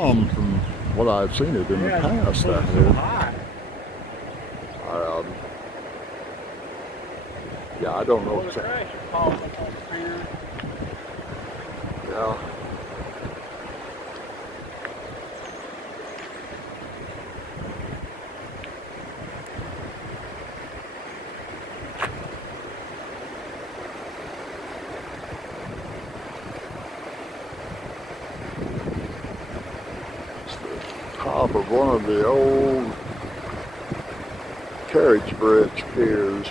From what I've seen it in the past out So here. high. Yeah, I don't know The exactly. crash is falling up on the pier. Yeah. It's the top of one of the old carriage bridge piers.